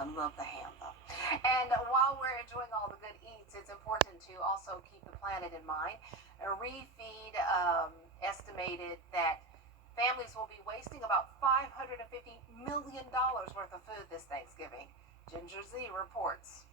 I love the ham, though. And while we're enjoying all the good eats, it's important to also keep the planet in mind. Refeed estimated that families will be wasting about $550 million worth of food this Thanksgiving. Ginger Z reports.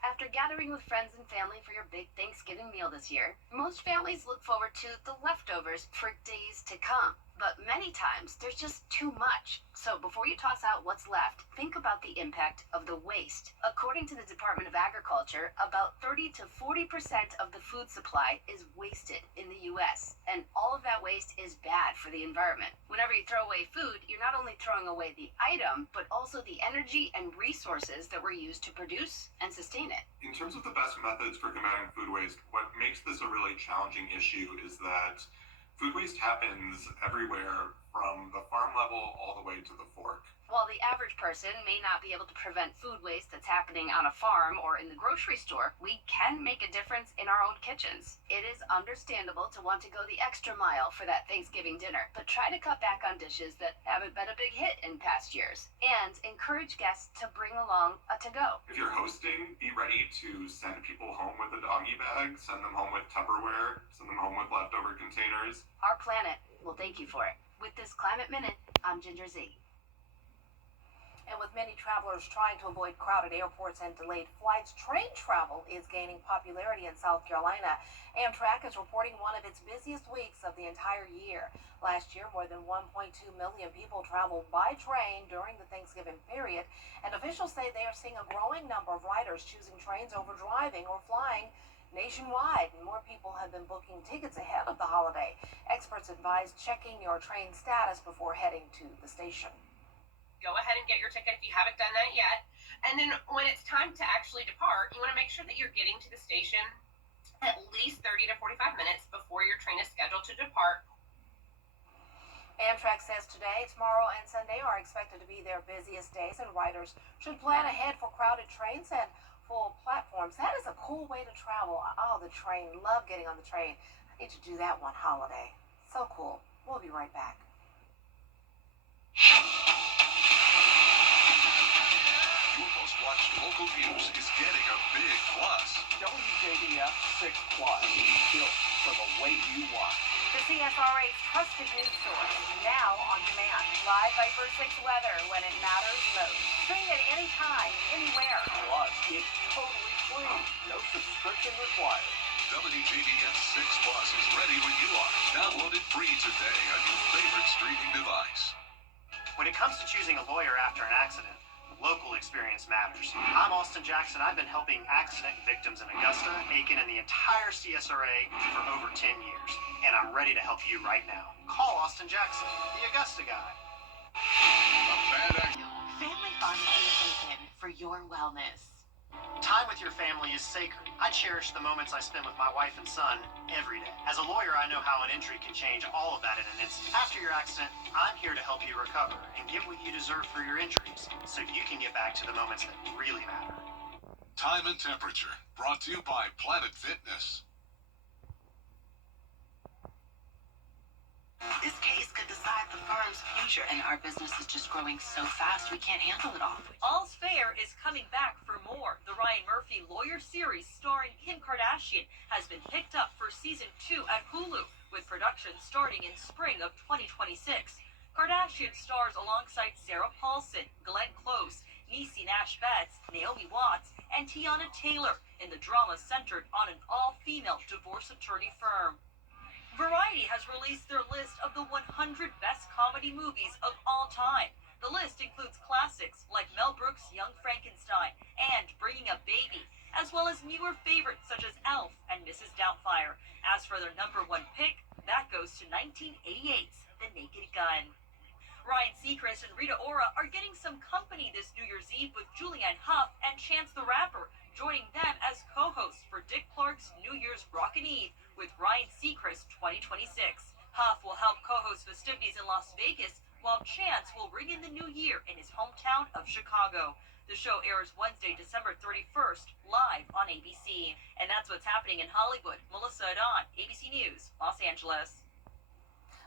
After gathering with friends and family for your big Thanksgiving meal this year, most families look forward to the leftovers for days to come. But many times, there's just too much. So before you toss out what's left, think about the impact of the waste. According to the Department of Agriculture, about 30 to 40% of the food supply is wasted in the U.S., and all of that waste is bad for the environment. Whenever you throw away food, you're not only throwing away the item, but also the energy and resources that were used to produce and sustain it. In terms of the best methods for combating food waste, what makes this a really challenging issue is that food waste happens everywhere from the farm level all the way to the fork. While the average person may not be able to prevent food waste that's happening on a farm or in the grocery store, we can make a difference in our own kitchens. It is understandable to want to go the extra mile for that Thanksgiving dinner, but try to cut back on dishes that haven't been a big hit in past years, and encourage guests to bring along a to-go. If you're hosting, be ready to send people home with a doggy bag, send them home with Tupperware, send them home with leftover containers. Our planet will thank you for it. With this Climate Minute, I'm Ginger Z. And with many travelers trying to avoid crowded airports and delayed flights, train travel is gaining popularity in South Carolina. Amtrak is reporting one of its busiest weeks of the entire year. Last year, more than 1.2 million people traveled by train during the Thanksgiving period, and officials say they are seeing a growing number of riders choosing trains over driving or flying nationwide, and more people have been booking tickets ahead of the holiday. Experts advise checking your train status before heading to the station. Go ahead and get your ticket if you haven't done that yet. And then when it's time to actually depart, you want to make sure that you're getting to the station at least 30 to 45 minutes before your train is scheduled to depart. Amtrak says today, tomorrow, and Sunday are expected to be their busiest days, and riders should plan ahead for crowded trains and full platforms. That is a cool way to travel. Oh, the train. Love getting on the train. I need to do that one holiday. So cool. We'll be right back. Watch Local News is getting a big plus. WJBF 6 Plus, built for the way you watch. The CSRA's trusted news source, now on demand. Live Viper 6 weather when it matters most. Stream it anytime, anywhere. Plus, it's totally free. No subscription required. WJBF 6 Plus is ready when you are. Download it free today on your favorite streaming device. When it comes to choosing a lawyer after an accident, local experience matters. I'm Austin Jackson. I've been helping accident victims in Augusta, Aiken, and the entire CSRA for over 10 years. And I'm ready to help you right now. Call Austin Jackson, the Augusta guy. Family fun is open for your wellness. Time with your family is sacred. I cherish the moments I spend with my wife and son every day. As a lawyer, I know how an injury can change all of that in an instant. After your accident, I'm here to help you recover and get what you deserve for your injuries so you can get back to the moments that really matter. Time and Temperature, brought to you by Planet Fitness. This case could decide the firm's future, and our business is just growing so fast we can't handle it all. All's Fair is coming back for more. The Ryan Murphy Lawyer series starring Kim Kardashian has been picked up for season 2 at Hulu, with production starting in spring of 2026. Kardashian stars alongside Sarah Paulson, Glenn Close, Niecy Nash-Betts, Naomi Watts, and Tiana Taylor in the drama centered on an all-female divorce attorney firm. Variety has released their list of the 100 best comedy movies of all time. The list includes classics like Mel Brooks' Young Frankenstein and Bringing a Baby, as well as newer favorites such as Elf and Mrs. Doubtfire. As for their number 1 pick, that goes to 1988's The Naked Gun. Ryan Seacrest and Rita Ora are getting some company this New Year's Eve with Julianne Hough and Chance the Rapper, joining them as co-hosts for Dick Clark's New Year's Rockin' Eve with Ryan Seacrest 2026. Hough will help co-host festivities in Las Vegas, while Chance will ring in the new year in his hometown of Chicago. The show airs Wednesday, December 31st, live on ABC. And that's what's happening in Hollywood. Melissa Adon, ABC News, Los Angeles.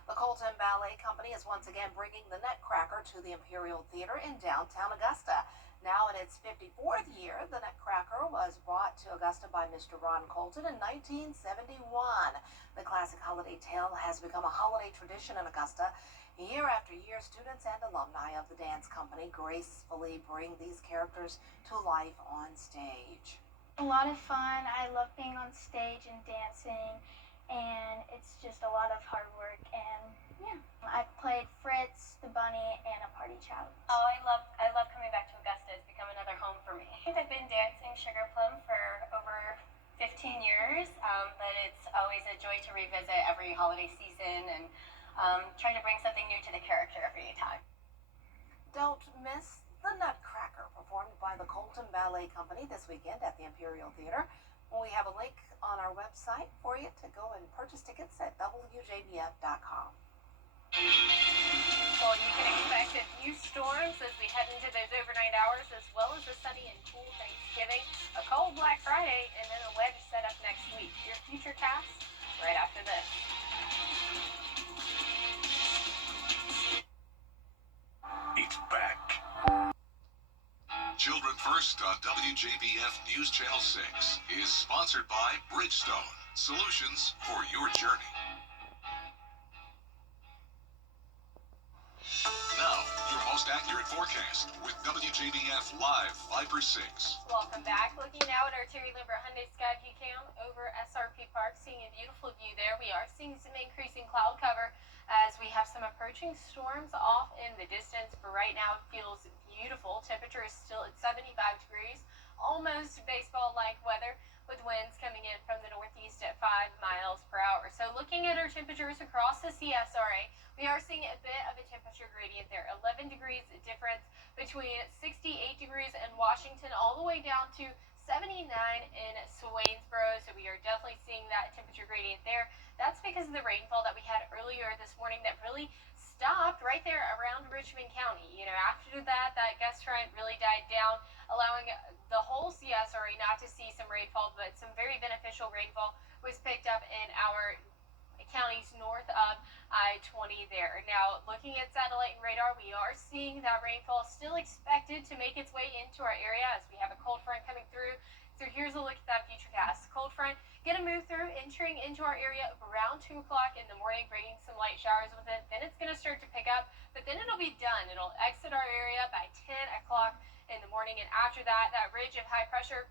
The Colton Ballet Company is once again bringing the Nutcracker to the Imperial Theater in downtown Augusta. Now in its 54th year, the Nutcracker was brought to Augusta by Mr. Ron Colton in 1971. The classic holiday tale has become a holiday tradition in Augusta. Year after year, students and alumni of the dance company gracefully bring these characters to life on stage. A lot of fun. I love being on stage and dancing, and it's just a lot of hard work. And yeah, I played Fritz, the bunny, and a party child. Oh, I love coming back to Augusta. It's become another home for me. I've been dancing Sugar Plum for over 15 years, but it's always a joy to revisit every holiday season and trying to bring something new to the character every time. Don't miss the Nutcracker, performed by the Colton Ballet Company this weekend at the Imperial Theater. We have a link on our website for you to go and purchase tickets at WJBF.com. Well, you can expect a few storms as we head into those overnight hours, as well as a sunny and cool Thanksgiving, a cold Black Friday, and then a wedge set up next week. Your future cast right after this. It's back. Children First on WJBF News Channel 6 is sponsored by Bridgestone, solutions for your journey. Now, your most accurate forecast with WJBF Live Viper 6. Welcome back. Looking now at our Terry Limber Hyundai Skyview Cam over SRP Park, seeing a beautiful view there. We are seeing some increasing cloud cover as we have some approaching storms off in the distance. For right now, it feels beautiful. Temperature is still at 75 degrees, almost baseball-like weather, with winds coming in from the northeast at 5 miles per hour. So looking at our temperatures across the CSRA, we are seeing a bit of a temperature gradient there. 11 degrees difference between 68 degrees in Washington all the way down to 79 in Swainsboro. So we are definitely seeing that temperature gradient there. That's because of the rainfall that we had earlier this morning that really stopped right there around Richmond County. You know, after that gust front really died down, allowing the whole CSRA not to see some rainfall, but some very beneficial rainfall was picked up in our counties north of I-20 there. Now, looking at satellite and radar, we are seeing that rainfall still expected to make its way into our area as we have a cold front coming through. So here's a look at that futurecast. Cold front going to move through, entering into our area around 2 o'clock in the morning, bringing some light showers with it. Then it's going to start to pick up, but then it'll be done. It'll exit our area by 10 o'clock in the morning, and after that, that ridge of high pressure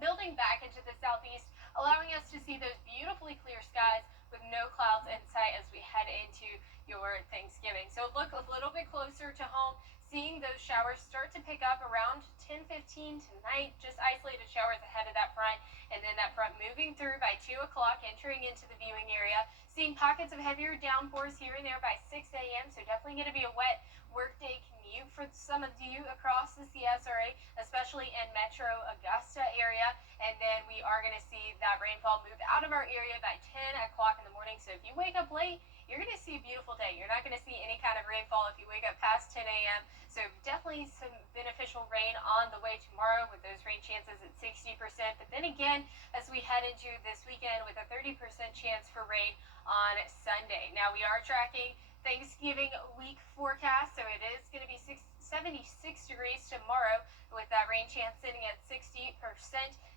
building back into the southeast, allowing us to see those beautifully clear skies with no clouds in sight as we head into your Thanksgiving. So look a little bit closer to home, seeing those showers start to pick up around 10:15 tonight, just isolated showers ahead of that front, and then that front moving through by 2 o'clock, entering into the viewing area, seeing pockets of heavier downpours here and there by 6 a.m., so definitely going to be a wet workday commute for some of you across the CSRA, especially in Metro Augusta area. And then we are going to see that rainfall move out of our area by 10 o'clock in the morning. So if you wake up late, you're going to see a beautiful day. You're not going to see any kind of rainfall if you wake up past 10 a.m. So definitely some beneficial rain on the way tomorrow with those rain chances at 60%. But then again, as we head into this weekend with a 30% chance for rain on Sunday. Now we are tracking Thanksgiving week forecast, so it is going to be 76 degrees tomorrow with that rain chance sitting at 60%.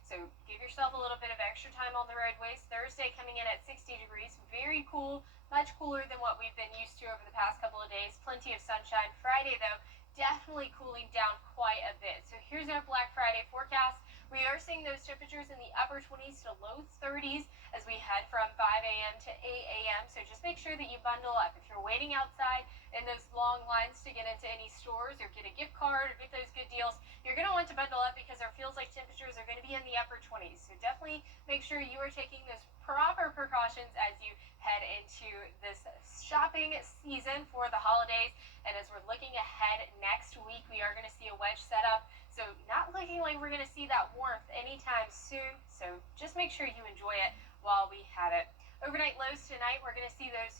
So give yourself a little bit of extra time on the roadways. Thursday coming in at 60 degrees, very cool, much cooler than what we've been used to over the past couple of days. Plenty of sunshine. Friday though, definitely cooling down quite a bit. So here's our Black Friday forecast. We are seeing those temperatures in the upper 20s to low 30s as we head from 5 a.m. to 8 a.m. So just make sure that you bundle up. If you're waiting outside in those long lines to get into any stores or get a gift card or get those good deals, you're going to want to bundle up because our feels like temperatures are going to be in the upper 20s. So definitely make sure you are taking those proper precautions as you head into this shopping season for the holidays. And as we're looking ahead next week, we are going to see a wedge set up. So not looking like we're going to see that warmth anytime soon. So just make sure you enjoy it while we have it. Overnight lows tonight, we're going to see those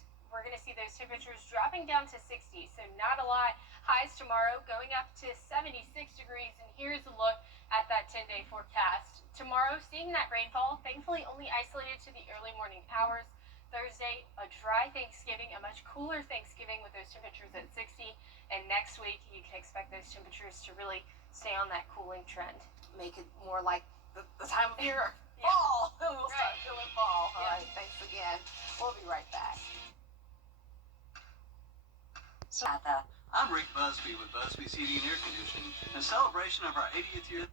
temperatures dropping down to 60. So not a lot. Highs tomorrow going up to 76 degrees. And here's a look at that 10-day forecast. Tomorrow, seeing that rainfall, thankfully only isolated to the early morning hours. Thursday, a dry Thanksgiving, a much cooler Thanksgiving with those temperatures at 60. And next week, you can expect those temperatures to really stay on that cooling trend. Make it more like the time of year, Yeah. fall. We'll start Right. feeling fall. All Yeah. right, thanks again. We'll be right back. I'm Rick Busby with Busby's Heating and Air Conditioning. In celebration of our 80th year.